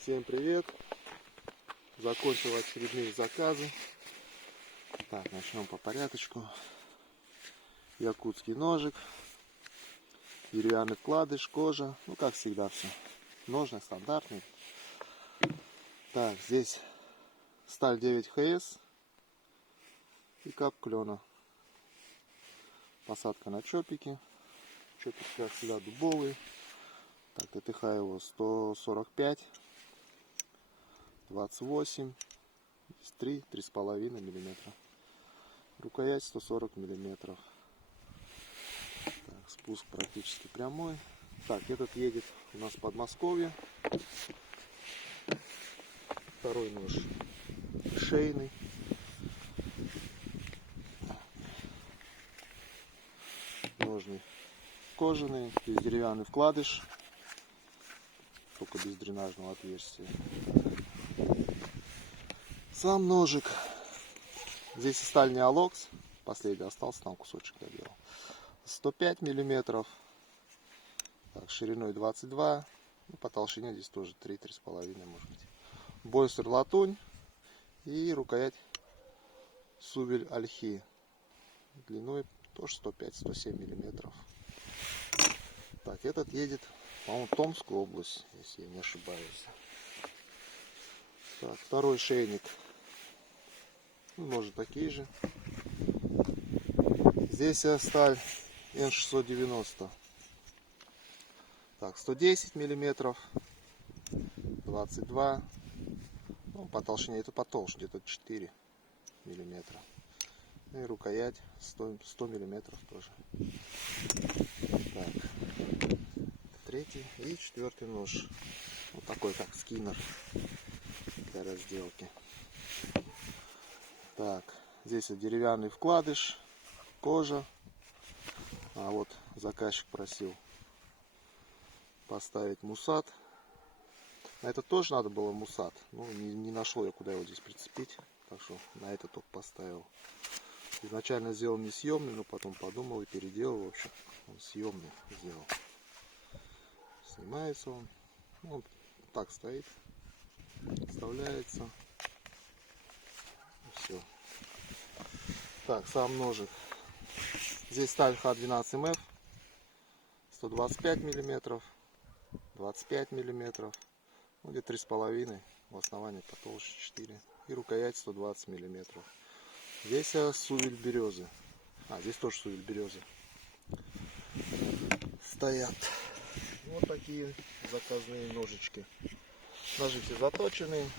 Всем привет! Закончил очередные заказы. Так, начнем по порядочку. Якутский ножик, деревянный вкладыш, кожа. Ну, как всегда все. Ножны стандартные. Так, здесь сталь 9ХС и кап клена. Посадка на чопики. Чопик, как всегда, дубовый. Так, ТТХ его 145, 28, 3,5 миллиметра. Рукоять 140 миллиметров. Так, спуск практически прямой. Так, этот едет у нас в Подмосковье. Второй нож шейный. Ножны кожаные, здесь деревянный вкладыш, только без дренажного отверстия. Сам ножик. Здесь сталь Неолокс. Последний остался, там кусочек доделал. 105 миллиметров. Так, шириной 22. Ну, по толщине здесь тоже 3-3,5 может быть. Бойстер латунь. И рукоять сувель ольхи. Длиной тоже 105-107 миллиметров. Так, этот едет, по-моему, в Томскую область, если я не ошибаюсь. Так, второй шейник. Ну, может, такие же. Здесь сталь N690. Так, 110 миллиметров, 22. Ну, по толщине это потолще, где-то 4 миллиметра. И рукоять 100 миллиметров тоже. Так, третий и четвертый нож. Вот такой, как скиннер для разделки. Так, здесь вот деревянный вкладыш, кожа. А вот заказчик просил поставить мусат. На это тоже надо было мусат. Ну, не нашло я, куда его здесь прицепить. Так что на это только поставил. Изначально сделал несъемный, но потом подумал и переделал. В общем, он съемный сделал. Снимается он. Он так стоит. Вставляется. Все. Так, сам ножик. Здесь сталь Х12МФ. 125 миллиметров. 25 миллиметров. Ну, где-то 3,5. В основании потолще 4. И рукоять 120 миллиметров. Здесь сувель березы. А, здесь тоже сувель березы. Стоят. Вот такие заказные ножички. Ножи все заточенные.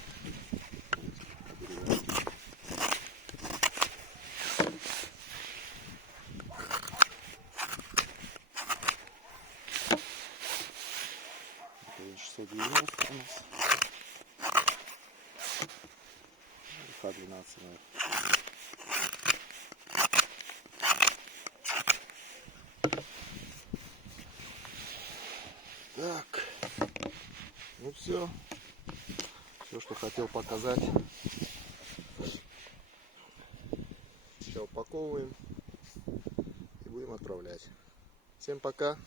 Это 690 у нас. Х12, наверное. Так, ну все, что хотел показать. Сейчас упаковываем и будем отправлять. Всем пока.